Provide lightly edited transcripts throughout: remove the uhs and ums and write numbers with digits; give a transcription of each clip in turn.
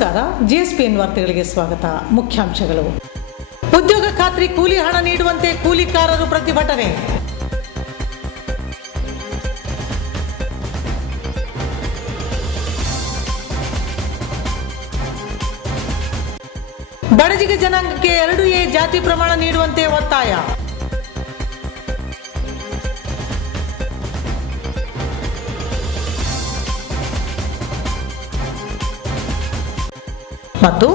ನಮಸ್ಕಾರ. ಜಿಎಸ್ಪಿಎನ್ ವಾರ್ತೆಗಳಿಗೆ ಸ್ವಾಗತ. ಮುಖ್ಯಾಂಶಗಳು: ಉದ್ಯೋಗ ಖಾತ್ರಿ ಕೂಲಿ ಹಣ ನೀಡುವಂತೆ ಕೂಲಿಕಾರರು ಪ್ರತಿಭಟನೆ. ಬಡಜಿಗ ಜನಾಂಗಕ್ಕೆ 2A ಜಾತಿ ಪ್ರಮಾಣ ನೀಡುವಂತೆ ಒತ್ತಾಯ. ಮತ್ತು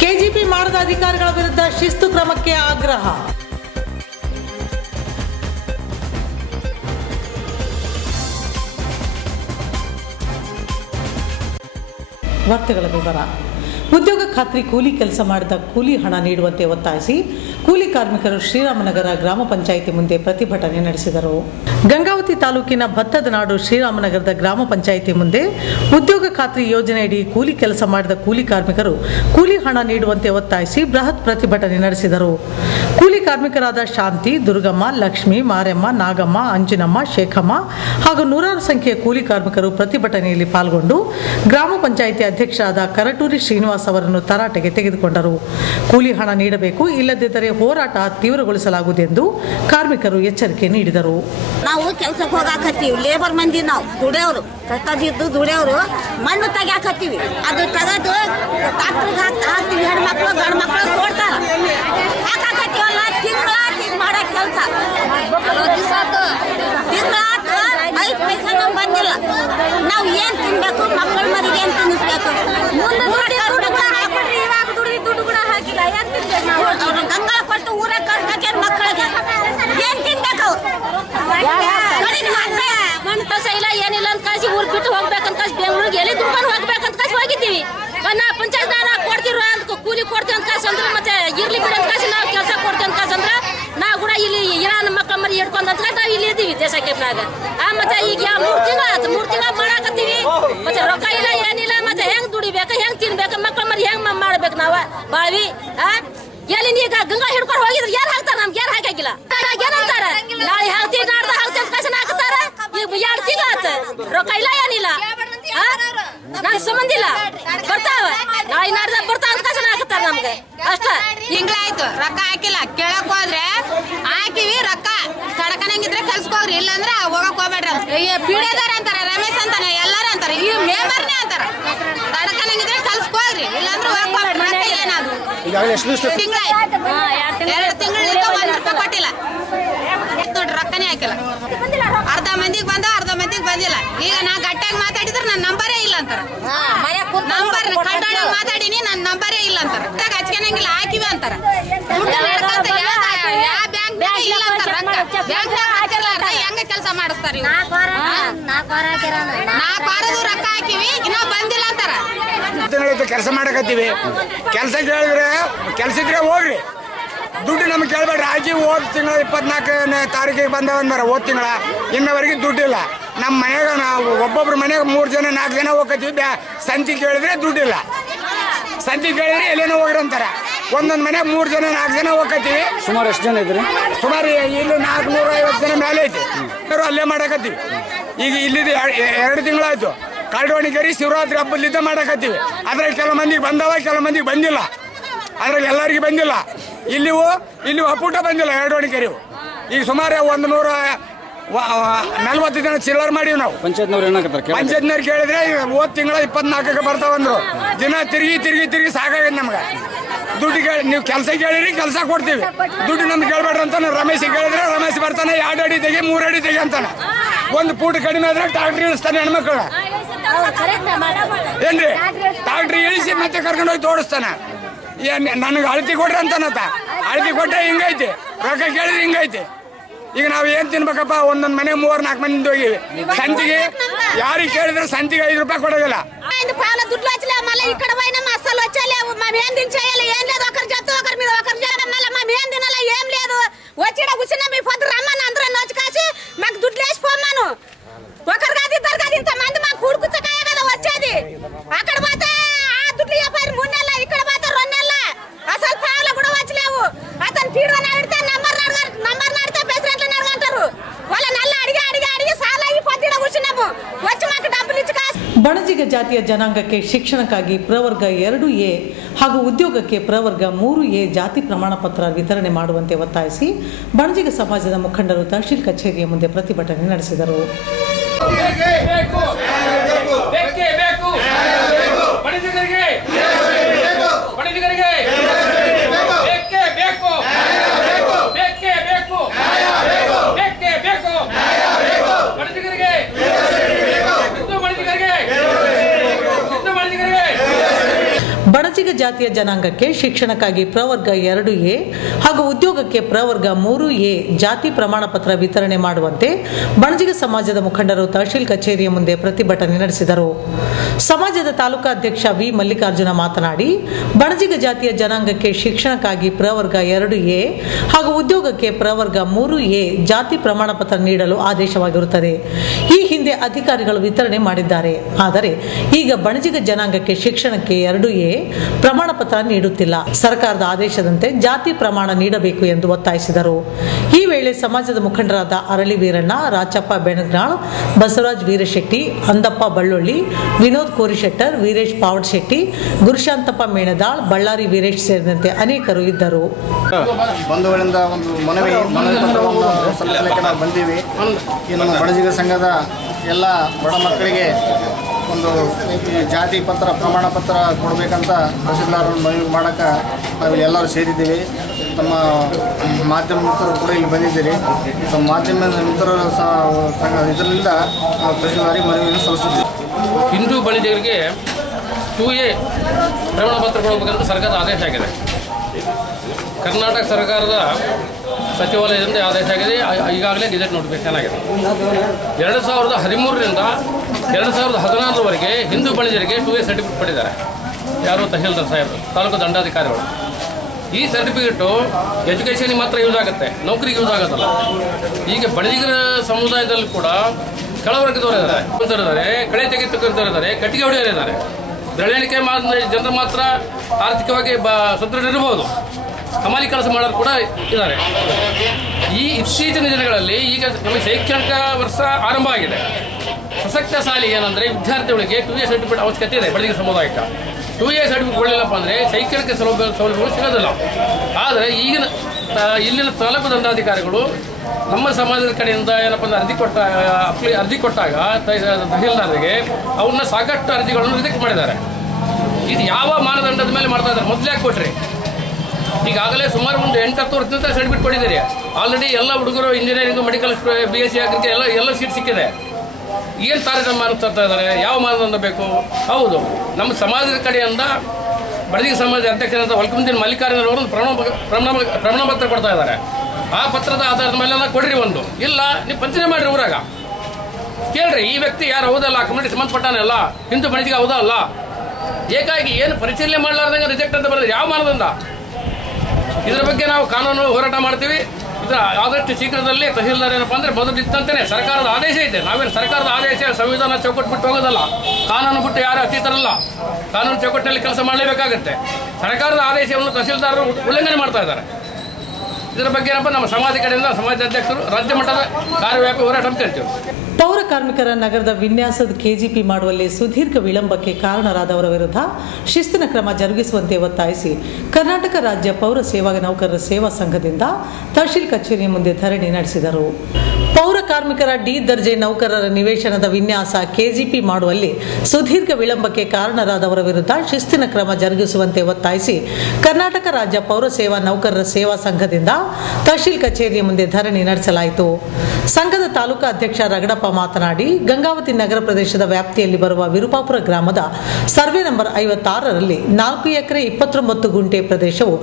ಕೆಜಿಪಿ ಮಾಡದ ಅಧಿಕಾರಿಗಳ ವಿರುದ್ಧ ಶಿಸ್ತು ಕ್ರಮಕ್ಕೆ ಆಗ್ರಹ. ವಾರ್ತೆಗಳ ವಿವರ. ಉದ್ಯೋಗ ಖಾತ್ರಿ ಕೂಲಿ ಕೆಲಸ ಮಾಡಿದ ಕೂಲಿ ಹಣ ನೀಡುವಂತೆ ಒತ್ತಾಯಿಸಿ ಕೂಲಿ ಕಾರ್ಮಿಕರು ಶ್ರೀರಾಮನಗರ ಗ್ರಾಮ ಪಂಚಾಯಿತಿ ಮುಂದೆ ಪ್ರತಿಭಟನೆ ನಡೆಸಿದರು. ಗಂಗಾವತಿ ತಾಲೂಕಿನ ಭತ್ತದ ನಾಡು ಶ್ರೀರಾಮನಗರದ ಗ್ರಾಮ ಪಂಚಾಯಿತಿ ಮುಂದೆ ಉದ್ಯೋಗ ಖಾತ್ರಿ ಯೋಜನೆಯಡಿ ಕೂಲಿ ಕೆಲಸ ಮಾಡಿದ ಕೂಲಿ ಕಾರ್ಮಿಕರು ಕೂಲಿ ಹಣ ನೀಡುವಂತೆ ಒತ್ತಾಯಿಸಿ ಬೃಹತ್ ಪ್ರತಿಭಟನೆ ನಡೆಸಿದರು. ಕೂಲಿ ಕಾರ್ಮಿಕರಾದ ಶಾಂತಿ, ದುರ್ಗಮ್ಮ, ಲಕ್ಷ್ಮಿ, ಮಾರೆಮ್ಮ, ನಾಗಮ್ಮ, ಅಂಜನಮ್ಮ, ಶೇಖಮ್ಮ ಹಾಗೂ ನೂರಾರು ಸಂಖ್ಯೆಯ ಕೂಲಿ ಕಾರ್ಮಿಕರು ಪ್ರತಿಭಟನೆಯಲ್ಲಿ ಪಾಲ್ಗೊಂಡು ಗ್ರಾಮ ಪಂಚಾಯಿತಿ ಅಧ್ಯಕ್ಷರಾದ ಕರಟೂರಿ ಶ್ರೀನಿವಾಸ್ ಅವರನ್ನು ತರಾಟೆಗೆ ತೆಗೆದುಕೊಂಡರು. ಕೂಲಿ ಹಣ ನೀಡಬೇಕು, ಇಲ್ಲದಿದ್ದರೆ ಹೋರಾಟ ತೀವ್ರಗೊಳಿಸಲಾಗುವುದೆಂದು ಕಾರ್ಮಿಕರು ಎಚ್ಚರಿಕೆ ನೀಡಿದರು. ನಾವು ಕೆಲಸಕ್ಕೆ ಹೋಗಾಕತ್ತೀವಿ, ಲೇಬರ್ ಮಂದಿ, ನಾವು ದುಡಿಯೋರು, ಕಷ್ಟ ಬಿದ್ದು ದುಡಿಯೋರು, ಮಣ್ಣು ತೆಗ್ಯಾಕತ್ತೀವಿ. ಅದು ತೆಗೆದು ಟ್ರಾಕ್ಟರ್ಗೆ ಹಾಕ್ತೀವಿ. ಹೆಣ್ಮಕ್ಳು ಗಂಡು ಮಕ್ಕಳು ಕೊಡ್ತಾರ, ಹಾಕಾಕತ್ತೀವಲ್ಲ. ತಿಂಗಳ ಮಾಡೋ ಕೆಲಸ ತಿಂಗಳ 5 ಪೈಸೆ ನಾವು ಬಂದಿಲ್ಲ. ನಾವು ಏನು ತಿನ್ಬೇಕು, ಮಕ್ಕಳ ಮರಿಗೆ ಏನು ತಿನ್ನಿಸ್ಬೇಕು? ದುಡ್ಡು ಕೂಡ ಹಾಕಿಲ್ಲ, ಏನು ತಿನ್ಬೇಕು? ಅವ್ರು ಗಂಗಾಳ ಕೊಟ್ಟು ಊರಾಗ ಕಳ್ಸ್ಬೇಕೇನು ಮಕ್ಕಳಿಗೆ? ಏನು ತಿನ್ಬೇಕು? ಮಣ್ಣು ತಸ ಇಲ್ಲ, ಏನಿಲ್ಲ ಅಂತ ಕಳಿಸಿ ಊರ್ ಬಿಟ್ಟು ಹೋಗ್ಬೇಕಂತ ಕಳಿಸಿ ಬೆಂಗಳೂರಿಗೆ ಎಲ್ಲಿ ದುಡ್ಕೊಂಡು ಹೋಗ್ಬೇಕಂತ ಕಳಿಸಿ ಹೋಗಿದ್ದೀವಿ. ನಾ ಪಂಚಾಯತ್ ಕೊಡ್ತಿರೋ ಅಂತ ಕೂಲಿ ಕೊಡ್ತೀವಿ ಅಂತ ಕಳ್ಸಿ ಅಂದ್ರೆ ಮತ್ತೆ ಇರ್ಲಿ ಬಿಡಿ ಅಂತ ಕಳಿಸಿ ನಾವು ಕೆಲಸ ಕೊಡ್ತೀವಿ ಅಂತ ಕಳ್ಸಿ ಅಂದ್ರೆ ನಾವು ಕೂಡ ಇಲ್ಲಿ ಇರಾನ್ ಮಕ್ಕಳ ಮರಿ ಹಿಡ್ಕೊಂಡು ಅಂತ ನಾವು ಇಲ್ಲಿ ಇದ್ದೀವಿ ದೇಶಕ್ಕೆನಾಗ. ಮತ್ತೆ ಈಗ 3 ತಿಂಗಳ ಮಾಡಾಕತ್ತೀವಿ, ಮತ್ತೆ ರೊಕ್ಕ ಇಲ್ಲ, ಏನಿಲ್ಲ. ಮತ್ತೆ ಹೆಂಗ್ ದುಡಿಬೇಕು, ಹೆಂಗ್ ತಿನ್ಬೇಕು, ಮಕ್ಕಳ ಮರಿ ಹೆಂಗ್ ಮಾಡ್ಬೇಕು ನಾವು ಬಾಳ್ವಿ? ಎಲ್ಲಿ ಈಗ ಗಂಗಾ ಹಿಡ್ಕೊಂಡು ಹೋಗಿದ್ರೆ ಯಾರು ಹಾಕ್ತಾರ? ನಮ್ಗೆ ಯಾರು ಹಾಕಿಲ್ಲ. ಏನಂತಾರ? ನಾಳೆ ಹಾಕ್ತೀವಿ, ನಾಡ್ದ ಹಾಕ್ತೀವಿ ಅಂತ ಕಳ್ಸಿ ಹಾಕ್ತಾರ. ಈಗ 2 ತಿಂಗಳ ಆತ, ರೊಕ್ಕ ಇಲ್ಲ, ಏನಿಲ್ಲ. ನಮ್ಗೆ ಸಂಬಂಧ ಇಲ್ಲ, ಬರ್ತಾವ ನಾಳೆ ನಾಡ್ದ ಬರ್ತಾವ ಅಂತ ಕಳ್ಸಿ ಹಾಕ್ತಾರ ನಮ್ಗೆ ಅಷ್ಟ. ತಿಂಗಳಾಯ್ತು ರೊಕ್ಕ ಹಾಕಿಲ್ಲ. ಕೇಳಕ್ ಹೋದ್ರೆ ಹಾಕಿವಿ, ರೊಕ್ಕ ತಡ್ಕನಂಗಿದ್ರೆ ಕಲ್ಸ್ಕೋಗ್ರಿ, ಇಲ್ಲಾಂದ್ರೆ ಹೋಗಕ್ ಹೋಗ್ಬೇಡ್ರಿ. ಪೀಡಿದಾರ ಅಂತಾರ, ರಮೇಶ್ ಅಂತಾನೆ, ಎಲ್ಲಾರು ಅಂತಾರ, ಈ ಮೇಬರ್ನೇ ಅಂತಾರ. ತಡ್ಕನಂಗಿದ್ರೆ ಕಲ್ಸ್ಕೋಗ್ರಿ, ಇಲ್ಲಾಂದ್ರೆ ಹೋಗಕ್ ಹೋಗ್ಬೇಡ್ರಿ. ರೊಕ್ಕ ಏನಾದ್ರು ತಿಂಗಳಾಯ್ತು, 2 ತಿಂಗಳಿಂದ 1 ರೂಪಾಯಿ ಕೊಟ್ಟಿಲ್ಲ. ನೋಡ್ರಿ, ರೊಕ್ಕನೇ ಹಾಕಿಲ್ಲ. ಅರ್ಧ ಮಂದಿಗೆ ಬಂದ, ಅರ್ಧ ಮಂದಿಗೆ ಬಂದಿಲ್ಲ. ಈಗ ನಾ ಗಟ್ಟಿಯಾಗಿ ಮಾತಾಡಿದ್ರೆ ನನ್ನ ನಂಬರೇ ಇಲ್ಲ ಅಂತಾರ. ನಂಬರ್ ಕಡ್ಡಾಯ ಮಾತಾಡಿನಿ, ನನ್ನ ನಂಬರೇ ಇಲ್ಲ ಅಂತಾರ. ಹಚ್ಕೊಳಂಗಿಲ್ಲ, ಹಾಕಿವಿ ಅಂತಾರ. ಯಾವ ಬ್ಯಾಂಕ್ ಇಲ್ಲ ಅಂತಾರ. ಹೆಂಗ ಕೆಲಸ ಮಾಡಿಸ್ತಾರ? 4 ವಾರದ್ದು ರೊಕ್ಕ ಹಾಕಿವಿ, ಇನ್ನೂ ಬಂದಿಲ್ಲ ಅಂತಾರ. ಕೆಲಸ ಮಾಡಕತ್ತೀವಿ. ಕೆಲಸ ಕೇಳಿದ್ರೆ ಕೆಲಸ ಇದ್ರೆ ಹೋಗ್ರಿ, ದುಡ್ಡು ನಮ್ಗೆ ಕೇಳ್ಬೇಡ್ರಿ. ಹಾಕಿ ಹೋದ ತಿಂಗಳ 24ನೇ ತಾರೀಕಿಗೆ ಬಂದವಂದಾರ. ಹೋದ ತಿಂಗಳ ಇನ್ನವರೆಗೆ ದುಡ್ಡಿಲ್ಲ. ನಮ್ಮ ಮನೆಯಾಗ ನಾವು ಒಬ್ಬೊಬ್ರು ಮನೆಯಾಗ 3 ಜನ 4 ಜನ ಹೋಗ್ತೀವಿ. ಸಂತಿ ಕೇಳಿದ್ರೆ ದುಡ್ಡಿಲ್ಲ. ಸಂತಿ ಕೇಳಿದ್ರೆ ಎಲ್ಲೇನೋ ಹೋಗ್ರಿ ಅಂತಾರ. ಒಂದೊಂದು ಮನೆಯಾಗ 3 ಜನ 4 ಜನ ಹೋಗ್ತೀವಿ. ಸುಮಾರು ಎಷ್ಟು ಜನ ಇದ್ರಿ? ಸುಮಾರು ಇಲ್ಲಿ 450 ಜನ ಮೇಲೆ ಐತಿ. ಅಲ್ಲೇ ಮಾಡಕತ್ತೀವಿ. ಈಗ ಇಲ್ಲಿದ್ದು 2 ತಿಂಗಳಾಯ್ತು. ಕಾಲ್ಡೋಣಿಗೇರಿ ಶಿವರಾತ್ರಿ ಹಬ್ಬದಲ್ಲಿದ್ದ ಮಾಡಕತ್ತೀವಿ. ಅದ್ರಾಗ ಕೆಲವು ಮಂದಿಗೆ ಬಂದವ, ಕೆಲವು ಮಂದಿಗೆ ಬಂದಿಲ್ಲ. ಅದ್ರಾಗ ಎಲ್ಲರಿಗೆ ಬಂದಿಲ್ಲ. ಇಲ್ಲಿ ಅಪ್ಪುಟ ಬಂದಿಲ್ಲ 2 ಒಣಿಕೆರಿವು. ಈಗ ಸುಮಾರು 140 ಜನ ಚಿಲ್ಲರ್ ಮಾಡೀವಿ ನಾವು. ಪಂಚಾಯತ್ನವ್ರು ಕೇಳಿದ್ರೆ ಹೋದ ತಿಂಗಳ 24ಕ್ಕೆ ಬರ್ತಾವಂದ್ರು. ದಿನ ತಿರುಗಿ ಸಾಕಾಗೈತೆ ನಮ್ಗೆ. ದುಡ್ಡು ಕೇಳಿ ನೀವು ಕೆಲಸ ಕೇಳಿರಿ, ಕೆಲಸ ಕೊಡ್ತೀವಿ. ದುಡ್ಡು ನಮ್ಗೆ ಕೇಳ್ಬೇಡ್ರಿ ಅಂತಾನೆ. ರಮೇಶ್ ಕೇಳಿದ್ರೆ ರಮೇಶ್ ಬರ್ತಾನೆ, 2 ಅಡಿ ತೆಗಿ, 3 ಅಡಿ ತೆಗಿ ಅಂತಾನೆ. 1 ಫೂಟ್ ಕಡಿಮೆ ಆದ್ರೆ ಟ್ರಾಕ್ಟ್ರಿ ಇಳಿಸ್ತಾನೆ ಹೆಣ್ಮಕ್ಳ. ಏನ್ರಿ, ಟ್ರಾಕ್ಟ್ರಿ ಇಳಿಸಿ ಮತ್ತೆ ಕರ್ಕೊಂಡು ಹೋಗಿ ತೋಡಿಸ್ತಾನೆ. ನನಗೆ ಅಳತಿ ಕೊಡ್ರಿ ಅಂತಾನತ್ತ. ಅಳತಿ ಕೊಟ್ರೆ ಹಿಂಗೈತಿ, ರೊಕ್ಕ ಕೇಳಿದ್ರೆ ಹಿಂಗೈತಿ. ಈಗ ನಾವು ಏನ್ ತಿನ್ಬೇಕಪ್ಪ? ಒಂದೊಂದು ಮನೆ 3-4 ಮಂದಿ ಹೋಗಿವಿ. ಸಂತಿಗೆ ಯಾರಿಗೆ ಕೇಳಿದ್ರೆ ಸಂತಿಗೆ 5 ರೂಪಾಯಿ ಕೊಡೋದಿಲ್ಲ. ಬಣಜಿಗ ಜಾತಿಯ ಜನಾಂಗಕ್ಕೆ ಶಿಕ್ಷಣಕ್ಕಾಗಿ ಪ್ರವರ್ಗ 2A ಹಾಗೂ ಉದ್ಯೋಗಕ್ಕೆ ಪ್ರವರ್ಗ 3A ಜಾತಿ ಪ್ರಮಾಣ ಪತ್ರ ವಿತರಣೆ ಮಾಡುವಂತೆ ಒತ್ತಾಯಿಸಿ ಬಣಜಿಗ ಸಮಾಜದ ಮುಖಂಡರು ತಹಶೀಲ್ ಕಚೇರಿಯ ಮುಂದೆ ಪ್ರತಿಭಟನೆ ನಡೆಸಿದರು. ಬಣಜಿಗ ಜಾತಿಯ ಜನಾಂಗಕ್ಕೆ ಶಿಕ್ಷಣಕ್ಕಾಗಿ ಪ್ರವರ್ಗ 2A ಹಾಗೂ ಉದ್ಯೋಗಕ್ಕೆ ಪ್ರವರ್ಗ 3A ಜಾತಿ ಪ್ರಮಾಣ ಪತ್ರ ವಿತರಣೆ ಮಾಡುವಂತೆ ಬಣಜಿಗ ಸಮಾಜದ ಮುಖಂಡರು ತಹಶೀಲ್ ಕಚೇರಿಯ ಮುಂದೆ ಪ್ರತಿಭಟನೆ ನಡೆಸಿದರು. ಸಮಾಜದ ತಾಲೂಕಾ ಅಧ್ಯಕ್ಷ ವಿ ಮಲ್ಲಿಕಾರ್ಜುನ ಮಾತನಾಡಿ, ಬಣಜಿಗ ಜಾತಿಯ ಜನಾಂಗಕ್ಕೆ ಶಿಕ್ಷಣಕ್ಕಾಗಿ ಪ್ರವರ್ಗ 2A ಹಾಗೂ ಉದ್ಯೋಗಕ್ಕೆ ಪ್ರವರ್ಗ 3A ಜಾತಿ ಪ್ರಮಾಣ ಪತ್ರ ನೀಡಲು ಆದೇಶವಾಗಿರುತ್ತದೆ. ಈ ಹಿಂದೆ ಅಧಿಕಾರಿಗಳು ವಿತರಣೆ ಮಾಡಿದ್ದಾರೆ. ಆದರೆ ಈಗ ಬಣಜಿಗ ಜನಾಂಗಕ್ಕೆ ಶಿಕ್ಷಣಕ್ಕೆ 2A ಪ್ರಮಾಣ ಪತ್ರ ನೀಡುತ್ತಿಲ್ಲ. ಸರ್ಕಾರದ ಆದೇಶದಂತೆ ಜಾತಿ ಪ್ರಮಾಣ ನೀಡಬೇಕು ಎಂದು ಒತ್ತಾಯಿಸಿದರು. ಈ ವೇಳೆ ಸಮಾಜದ ಮುಖಂಡರಾದ ಅರಳಿ ವೀರಣ್ಣ, ರಾಚಪ್ಪ ಬೆಣಗ್ನಾಳ್, ಬಸವರಾಜ್ ವೀರಶೆಟ್ಟಿ, ಅಂದಪ್ಪ ಬಳ್ಳೊಳ್ಳಿ, ವಿನೋದ್ ಕೋರಿಶೆಟ್ಟರ್, ವೀರೇಶ್ ಪಾವಡ್ಶೆಟ್ಟಿ, ಗುರುಶಾಂತಪ್ಪ ಮೇಣದಾಳ್, ಬಳ್ಳಾರಿ ವೀರೇಶ್ ಸೇರಿದಂತೆ ಅನೇಕರು ಇದ್ದರು. ಬಂಧುಗಳಿಂದ ಒಂದು ಮನವಿ ಪತ್ರವನ್ನು ಸಲ್ಲಿಸಲಿಕ್ಕೆ ನಾವು ಬಂದೀವಿ. ಈ ನಮ್ಮ ಬಣಜಿಗ ಸಂಘದ ಎಲ್ಲ ಬಡ ಮಕ್ಕಳಿಗೆ ಒಂದು ಜಾತಿ ಪತ್ರ ಪ್ರಮಾಣ ಪತ್ರ ಕೊಡಬೇಕಂತ ತಹಸೀಲ್ದಾರ್ ಮನವಿ ಮಾಡೋಕ್ಕೆ ನಾವು ಎಲ್ಲರೂ ಸೇರಿದ್ದೀವಿ. ತಮ್ಮ ಮಾಧ್ಯಮ ಮಿತ್ರರು ಕೂಡ ಇಲ್ಲಿ ಬಂದಿದ್ದೀರಿ. ತಮ್ಮ ಮಾಧ್ಯಮ ಮಿತ್ರರ ಸಂಘ ಇದರಿಂದ ನಾವು ತಹಸೀಲ್ದಾರಿಗೆ ಮನವಿಯನ್ನು ಸಲ್ಲಿಸಿದ್ದೀವಿ. ಹಿಂದೂ ಬಣಜಿಗರಿಗೆ 2A ಪ್ರಮಾಣ ಪತ್ರ ಕೊಡಬೇಕಂತ ಸರ್ಕಾರದ ಆದೇಶ ಆಗಿದೆ. ಕರ್ನಾಟಕ ಸರ್ಕಾರದ ಸಚಿವಾಲಯದಿಂದ ಆದೇಶ ಆಗಿದೆ. ಈಗಾಗಲೇ ಗೆಜೆಟ್ ನೋಟಿಫಿಕೇಶನ್ ಆಗಿದೆ. 2013ರಿಂದ 2016ರವರೆಗೆ ಹಿಂದೂ ಬಣಜಿಗರಿಗೆ 2A ಸರ್ಟಿಫಿಕೇಟ್ ಪಡೆದಿದ್ದಾರೆ. ಯಾರು ತಹಸೀಲ್ದಾರ್ ಸಾಹೇಬರು, ತಾಲೂಕು ದಂಡಾಧಿಕಾರಿಗಳು. ಈ ಸರ್ಟಿಫಿಕೇಟು ಎಜುಕೇಷನ್ಗೆ ಮಾತ್ರ ಯೂಸ್ ಆಗುತ್ತೆ, ನೌಕರಿಗೆ ಯೂಸ್ ಆಗೋದಲ್ಲ. ಈಗ ಬಣಜಿಗರ ಸಮುದಾಯದಲ್ಲಿ ಕೂಡ ಕೆಳವರ್ಗದವರಿದ್ದಾರೆ, ಕಳೆ ತೆಗೆದುಕೊಂಡಿದ್ದಾರೆ, ಕಟ್ಟಿಗೆ ಹೊಡೆಯರಿದ್ದಾರೆ. ಬೆರಳೆಣಿಕೆ ಜನರು ಮಾತ್ರ ಆರ್ಥಿಕವಾಗಿ ಸದೃಢರಿರಬಹುದು. ಹಮಾಲಿ ಕೆಲಸ ಮಾಡೋರು ಕೂಡ ಇದ್ದಾರೆ. ಈ ಇತ್ತೀಚಿನ ದಿನಗಳಲ್ಲಿ ಈಗ ನಮಗೆ ಶೈಕ್ಷಣಿಕ ವರ್ಷ ಆರಂಭ ಆಗಿದೆ. ಪ್ರಸಕ್ತ ಸಾಲಿ ಏನಂದರೆ ವಿದ್ಯಾರ್ಥಿಗಳಿಗೆ 2A ಸರ್ಟಿಫಿಕೇಟ್ ಅವಶ್ಯಕತೆ ಇದೆ. ಬಣಜಿಗ ಸಮುದಾಯಕ್ಕೆ 2A ಸರ್ಟಿಫಿಕೇಟ್ ಕೊಡಲಿಲ್ಲಪ್ಪ ಅಂದರೆ ಶೈಕ್ಷಣಿಕ ಸೌಲಭ್ಯಗಳು ಸಿಗೋದಿಲ್ಲ. ಆದರೆ ಈಗಿನ ಇಲ್ಲಿನ ತಾಲೂಕು ದಂಡಾಧಿಕಾರಿಗಳು ನಮ್ಮ ಸಮಾಜದ ಕಡೆಯಿಂದ ಏನಪ್ಪ ಅಂದರೆ ಅರ್ಜಿ ಕೊಟ್ಟಾಗ ತಹಸೀಲ್ದಾರ್ಗೆ ಅವ್ರನ್ನ ಸಾಕಷ್ಟು ಅರ್ಜಿಗಳನ್ನು ರಿಜೆಕ್ಟ್ ಮಾಡಿದ್ದಾರೆ. ಇದು ಯಾವ ಮಾನದಂಡದ ಮೇಲೆ ಮಾಡ್ತಾ ಇದ್ದಾರೆ? ಮೊದಲೇ ಯಾಕೆ ಕೊಟ್ರಿ? ಈಗಾಗಲೇ ಸುಮಾರು ಒಂದು 8-10 ವರ್ಷದಿಂದ ಸರ್ಟಿಫಿಕೇಟ್ ಕೊಟ್ಟಿದ್ದೀರಿ. ಆಲ್ರೆಡಿ ಎಲ್ಲ ಹುಡುಗರು ಇಂಜಿನಿಯರಿಂಗು, ಮೆಡಿಕಲ್, BSc ಆಗಲಿಕ್ಕೆ ಎಲ್ಲ ಸೀಟ್ ಸಿಕ್ಕಿದೆ. ಏನು ತಾರತಮ್ಯ ತರ್ತಾ ಇದ್ದಾರೆ? ಯಾವ ಮಾನದಂಡ ಬೇಕು? ಹೌದು, ನಮ್ಮ ಸಮಾಜದ ಕಡೆಯಿಂದ ಬಣಜಿಗ ಸಮಾಜದ ಅಧ್ಯಕ್ಷರಾದ ವಲ್ಕಮುದ್ದೀನ್ ಮಲ್ಲಿಕಾರ್ಜುನ ಅವರು ಪ್ರಮಾಣ ಪತ್ರ ಕೊಡ್ತಾ ಇದ್ದಾರೆ. ಆ ಪತ್ರದ ಆಧಾರದ ಮೇಲೆ ಕೊಡ್ರಿ. ಒಂದು ಇಲ್ಲ ನೀವು ಪಂಚನೆ ಮಾಡಿರಿ, ಊರಾಗ ಕೇಳ್ರಿ ಈ ವ್ಯಕ್ತಿ ಯಾರು ಹೌದಲ್ಲ, ಕಮ್ಯುನಿಟಿ ಸಂಬಂಧಪಟ್ಟಾನಲ್ಲ, ಹಿಂದೂ ಬಣಜಿಗ ಹೌದಾ ಅಲ್ಲ. ಏಕಾಗಿ ಏನು ಪರಿಶೀಲನೆ ಮಾಡಲಾರ್ದಂಗೆ ರಿಜೆಕ್ಟ್ ಅಂತ ಬರೋದು ಯಾವ ಮಾನದಂಡ? ಇದರ ಬಗ್ಗೆ ನಾವು ಕಾನೂನು ಹೋರಾಟ ಮಾಡ್ತೀವಿ. ಇದರ ಆದಷ್ಟು ಶೀಘ್ರದಲ್ಲಿ ತಹಸೀಲ್ದಾರ್ ಏನಪ್ಪ ಅಂದರೆ ಮೊದಲು ಇದ್ದಂತೆಯೇ ಸರ್ಕಾರದ ಆದೇಶ ಇದೆ. ನಾವೇನು ಸರ್ಕಾರದ ಆದೇಶ ಸಂವಿಧಾನ ಚೌಕಟ್ಟು ಬಿಟ್ಟು ಹೋಗೋದಲ್ಲ, ಕಾನೂನು ಬಿಟ್ಟು ಯಾರು ಅತೀತರಲ್ಲ. ಕಾನೂನು ಚೌಕಟ್ಟಿನಲ್ಲಿ ಕೆಲಸ ಮಾಡಲೇಬೇಕಾಗುತ್ತೆ. ಸರ್ಕಾರದ ಆದೇಶವನ್ನು ತಹಸೀಲ್ದಾರರು ಉಲ್ಲಂಘನೆ ಮಾಡ್ತಾ ಇದ್ದಾರೆ. ಇದರ ಬಗ್ಗೆ ಏನಪ್ಪ ನಮ್ಮ ಸಮಾಜ ಕಡೆಯಿಂದ ಸಮಾಜಾಧ್ಯಕ್ಷರು ರಾಜ್ಯ ಮಟ್ಟದ ಕಾರ್ಯವ್ಯಾಪಿ ಹೋರಾಟ ಅಂತ ಹೇಳ್ತೀವಿ. ಪೌರ ಕಾರ್ಮಿಕರ ನಗರದ ವಿನ್ಯಾಸದ KGP ಮಾಡುವಲ್ಲಿ ಸುದೀರ್ಘ ವಿಳಂಬಕ್ಕೆ ಕಾರಣರಾದವರ ವಿರುದ್ಧ ಶಿಸ್ತಿನ ಕ್ರಮ ಜರುಗಿಸುವಂತೆ ಒತ್ತಾಯಿಸಿ ಕರ್ನಾಟಕ ರಾಜ್ಯ ಪೌರ ಸೇವಾ ನೌಕರರ ಸೇವಾ ಸಂಘದಿಂದ ತಹಶೀಲ್ ಕಚೇರಿ ಮುಂದೆ ಧರಣಿ ನಡೆಸಿದರು. ಪೌರ ಕಾರ್ಮಿಕರ D ದರ್ಜೆ ನೌಕರರ ನಿವೇಶನದ ವಿನ್ಯಾಸ KGP ಮಾಡುವಲ್ಲಿ ಸುದೀರ್ಘ ವಿಳಂಬಕ್ಕೆ ಕಾರಣರಾದವರ ವಿರುದ್ಧ ಶಿಸ್ತಿನ ಕ್ರಮ ಜರುಗಿಸುವಂತೆ ಒತ್ತಾಯಿಸಿ ಕರ್ನಾಟಕ ರಾಜ್ಯ ಪೌರ ಸೇವಾ ನೌಕರರ ಸೇವಾ ಸಂಘದಿಂದ ತಹಶೀಲ್ ಕಚೇರಿಯ ಮುಂದೆ ಧರಣಿ ನಡೆಸಲಾಯಿತು. ಸಂಘದ ತಾಲೂಕಾ ಅಧ್ಯಕ್ಷ ರಗಡಪ್ಪ ಮಾತನಾಡಿ, ಗಂಗಾವತಿ ನಗರ ಪ್ರದೇಶದ ವ್ಯಾಪ್ತಿಯಲ್ಲಿ ಬರುವ ವಿರುಪಾಪುರ ಗ್ರಾಮದ ಸರ್ವೆ ನಂಬರ್ 56ರಲ್ಲಿ 4 ಎಕರೆ 29 ಗುಂಟೆ ಪ್ರದೇಶವು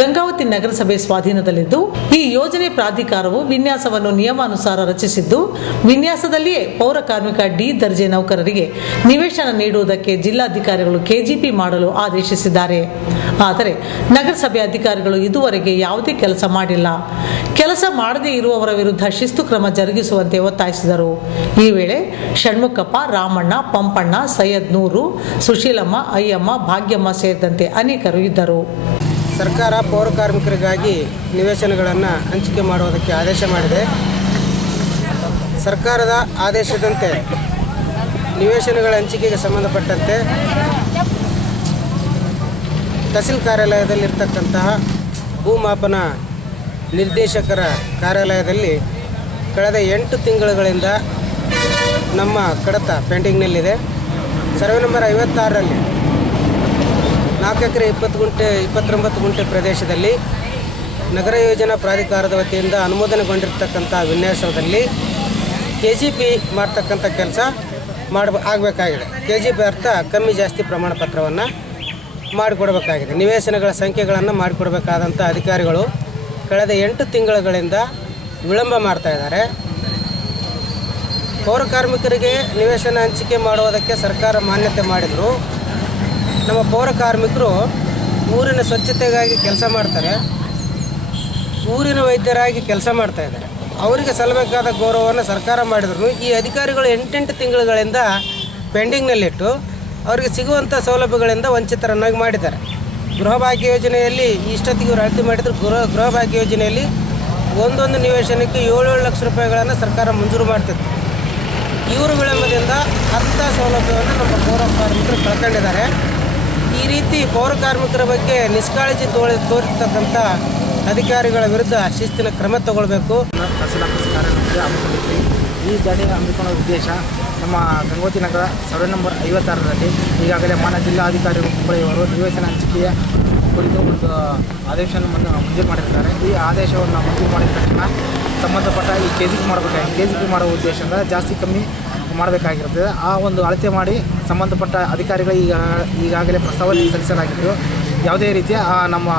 ಗಂಗಾವತಿ ನಗರಸಭೆ ಸ್ವಾಧೀನದಲ್ಲಿದ್ದು, ಈ ಯೋಜನೆ ಪ್ರಾಧಿಕಾರವು ವಿನ್ಯಾಸವನ್ನು ನಿಯಮಾನುಸಾರ ರಚಿಸಿದ್ದು, ವಿನ್ಯಾಸದಲ್ಲಿಯೇ ಪೌರ ಕಾರ್ಮಿಕ D ದರ್ಜೆ ನೌಕರರಿಗೆ ನಿವೇಶನ ನೀಡುವುದಕ್ಕೆ ಜಿಲ್ಲಾಧಿಕಾರಿಗಳು KGP ಮಾಡಲು ಆದೇಶಿಸಿದ್ದಾರೆ. ಆದರೆ ನಗರಸಭೆ ಅಧಿಕಾರಿಗಳು ಇದುವರೆಗೆ ಯಾವುದೇ ಕೆಲಸ ಮಾಡಿಲ್ಲ. ಕೆಲಸ ಮಾಡದೇ ಇರುವವರ ವಿರುದ್ಧ ಶಿಸ್ತು ಕ್ರಮ ಜರುಗಿಸುವಂತೆ ಒತ್ತಾಯಿಸಿದರು. ಈ ವೇಳೆ ಷಣ್ಮುಖಪ್ಪ, ರಾಮಣ್ಣ, ಪಂಪಣ್ಣ, ಸೈಯದ್ ನೂರು, ಸುಶೀಲಮ್ಮ, ಅಯ್ಯಮ್ಮ, ಭಾಗ್ಯಮ್ಮ ಸೇರಿದಂತೆ ಅನೇಕರು ಇದ್ದರು. ಸರ್ಕಾರ ಪೌರ ಕಾರ್ಮಿಕರಿಗಾಗಿ ನಿವೇಶನಗಳನ್ನು ಹಂಚಿಕೆ ಮಾಡುವುದಕ್ಕೆ ಆದೇಶ ಮಾಡಿದೆ. ಸರ್ಕಾರದ ಆದೇಶದಂತೆ ನಿವೇಶನಗಳ ಹಂಚಿಕೆಗೆ ಸಂಬಂಧಪಟ್ಟಂತೆ ತಹಸೀಲ್ ಕಾರ್ಯಾಲಯದಲ್ಲಿರ್ತಕ್ಕಂತಹ ಭೂಮಾಪನ ನಿರ್ದೇಶಕರ ಕಾರ್ಯಾಲಯದಲ್ಲಿ ಕಳೆದ 8 ತಿಂಗಳುಗಳಿಂದ ನಮ್ಮ ಕಡತ ಪೆಂಡಿಂಗ್ನಲ್ಲಿದೆ. ಸರ್ವೆ ನಂಬರ್ 56ರಲ್ಲಿ 4 ಎಕರೆ 29 ಗುಂಟೆ ಪ್ರದೇಶದಲ್ಲಿ ನಗರ ಯೋಜನಾ ಪ್ರಾಧಿಕಾರದ ವತಿಯಿಂದ ಅನುಮೋದನೆಗೊಂಡಿರ್ತಕ್ಕಂಥ ವಿನ್ಯಾಸದಲ್ಲಿ KGP ಮಾಡ್ತಕ್ಕಂಥ ಕೆಲಸ ಆಗಬೇಕಾಗಿದೆ. KGP ಅರ್ಥ ಕಮ್ಮಿ ಜಾಸ್ತಿ ಪ್ರಮಾಣ ಪತ್ರವನ್ನು ಮಾಡಿಕೊಡಬೇಕಾಗಿದೆ. ನಿವೇಶನಗಳ ಸಂಖ್ಯೆಗಳನ್ನು ಮಾಡಿಕೊಡಬೇಕಾದಂಥ ಅಧಿಕಾರಿಗಳು ಕಳೆದ 8 ತಿಂಗಳುಗಳಿಂದ ವಿಳಂಬ ಮಾಡ್ತಾ ಇದ್ದಾರೆ. ಪೌರ ಕಾರ್ಮಿಕರಿಗೆ ನಿವೇಶನ ಹಂಚಿಕೆ ಮಾಡುವುದಕ್ಕೆ ಸರ್ಕಾರ ಮಾನ್ಯತೆ ಮಾಡಿದರು. ನಮ್ಮ ಪೌರ ಕಾರ್ಮಿಕರು ಊರಿನ ಸ್ವಚ್ಛತೆಗಾಗಿ ಕೆಲಸ ಮಾಡ್ತಾರೆ, ಊರಿನ ವೈದ್ಯರಾಗಿ ಕೆಲಸ ಮಾಡ್ತಾ ಇದ್ದಾರೆ. ಅವರಿಗೆ ಸಲ್ಲಬೇಕಾದ ಗೌರವವನ್ನು ಸರ್ಕಾರ ಮಾಡಿದ್ರು. ಈ ಅಧಿಕಾರಿಗಳು 8 ತಿಂಗಳುಗಳಿಂದ ಪೆಂಡಿಂಗ್ನಲ್ಲಿಟ್ಟು ಅವರಿಗೆ ಸಿಗುವಂಥ ಸೌಲಭ್ಯಗಳಿಂದ ವಂಚಿತರನ್ನಾಗಿ ಮಾಡಿದ್ದಾರೆ. ಗೃಹಭಾಗ್ಯ ಯೋಜನೆಯಲ್ಲಿ ಇಷ್ಟೊತ್ತಿಗೆ ಇವರು ಅಳತೆ ಮಾಡಿದ್ರು. ಗೃಹಭಾಗ್ಯ ಯೋಜನೆಯಲ್ಲಿ ಒಂದೊಂದು ನಿವೇಶನಕ್ಕೆ 7 ಲಕ್ಷ ರೂಪಾಯಿಗಳನ್ನು ಸರ್ಕಾರ ಮಂಜೂರು ಮಾಡ್ತಿತ್ತು. ಇವರು ವಿಳಂಬದಿಂದ ಅಂಥ ಸೌಲಭ್ಯವನ್ನು ನಮ್ಮ ಪೌರ ಕಾರ್ಮಿಕರು ಕಳ್ಕೊಂಡಿದ್ದಾರೆ. ಈ ರೀತಿ ಪೌರ ಕಾರ್ಮಿಕರ ಬಗ್ಗೆ ನಿಷ್ಕಾಳಜಿ ತೋರಿರ್ತಕ್ಕಂಥ ಅಧಿಕಾರಿಗಳ ವಿರುದ್ಧ ಶಿಸ್ತಿನ ಕ್ರಮ ತಗೊಳ್ಬೇಕು. ತಹಸೀಲ್ ಆಫೀಸ್ ಕಾರ್ಯಾಲಯಕ್ಕೆ ಹಮ್ಮಿಕೊಂಡಿದ್ವಿ. ಈ ದಾಳಿ ಹಮ್ಮಿಕೊಳ್ಳೋ ಉದ್ದೇಶ ನಮ್ಮ ಗಂಗೋತ್ರಿ ನಗರ ಸರ್ವೆ ನಂಬರ್ 56ರಲ್ಲಿ ಈಗಾಗಲೇ ಮಾನ್ಯ ಜಿಲ್ಲಾಧಿಕಾರಿ ಹುಬ್ಬಳ್ಳಿಯವರು ನಿವೇಶನ ಹಂಚಿಕೆಯ ಕುರಿತು ಒಂದು ಆದೇಶವನ್ನು ಮಂಜೂರು ಮಾಡಿರ್ತಾರೆ. ಈ ಆದೇಶವನ್ನು ಮಂಜೂರು ಮಾಡಿದ ತಕ್ಷಣ ಸಂಬಂಧಪಟ್ಟ ಈ KGP ಮಾಡಬೇಕಾಗಿ KGP ಮಾಡುವ ಉದ್ದೇಶದಿಂದ ಜಾಸ್ತಿ ಕಮ್ಮಿ ಮಾಡಬೇಕಾಗಿರ್ತದೆ. ಆ ಒಂದು ಅಳತೆ ಮಾಡಿ ಸಂಬಂಧಪಟ್ಟ ಅಧಿಕಾರಿಗಳು ಈಗಾಗಲೇ ಪ್ರಸ್ತಾವನೆ ಸಲ್ಲಿಸಲಾಗಿದ್ದು ಯಾವುದೇ ರೀತಿಯ ನಮ್ಮ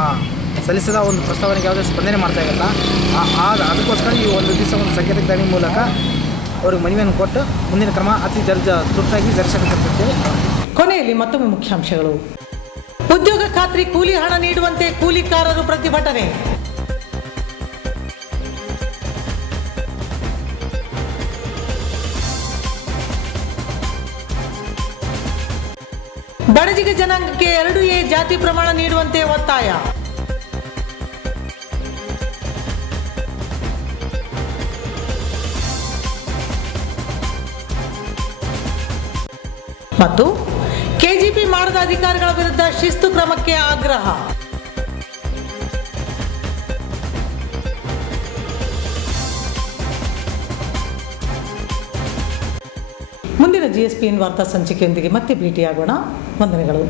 ಸಲ್ಲಿಸಿದ ಒಂದು ಪ್ರಸ್ತಾವನೆಗೆ ಯಾವುದೇ ಸ್ಪಂದನೆ ಮಾಡ್ತಾಯಿಲ್ಲ. ಅದಕ್ಕೋಸ್ಕರ ಈ ಒಂದು ದಿವಸ ಒಂದು ಸಂಕೇತಕ ದಾಳಿ ಮೂಲಕ ಅವ್ರಿಗೆ ಮನವಿಯನ್ನು ಕೊಟ್ಟು ಮುಂದಿನ ಕ್ರಮ ಅತಿ ತುರ್ತಾಗಿ ಜರುಗಿಸಬೇಕಂತೇಳಿ. ಕೊನೆಯಲ್ಲಿ ಮತ್ತೊಮ್ಮೆ ಮುಖ್ಯಾಂಶಗಳು. ಉದ್ಯೋಗ ಖಾತ್ರಿ ಕೂಲಿ ಹಣ ನೀಡುವಂತೆ ಕೂಲಿಕಾರರು ಪ್ರತಿಭಟನೆ. ಬಡಜಿಗ ಜನಾಂಗಕ್ಕೆ 2A ಜಾತಿ ಪ್ರಮಾಣ ನೀಡುವಂತೆ ಒತ್ತಾಯ. ಮತ್ತು KGP ಮಾಡದ ಅಧಿಕಾರಿಗಳ ವಿರುದ್ಧ ಶಿಸ್ತು ಕ್ರಮಕ್ಕೆ ಆಗ್ರಹ. ಮುಂದಿನ GSPN ವಾರ್ತಾ ಸಂಚಿಕೆಯೊಂದಿಗೆ ಮತ್ತೆ ಭೇಟಿಯಾಗೋಣ. ವಂದನೆಗಳು.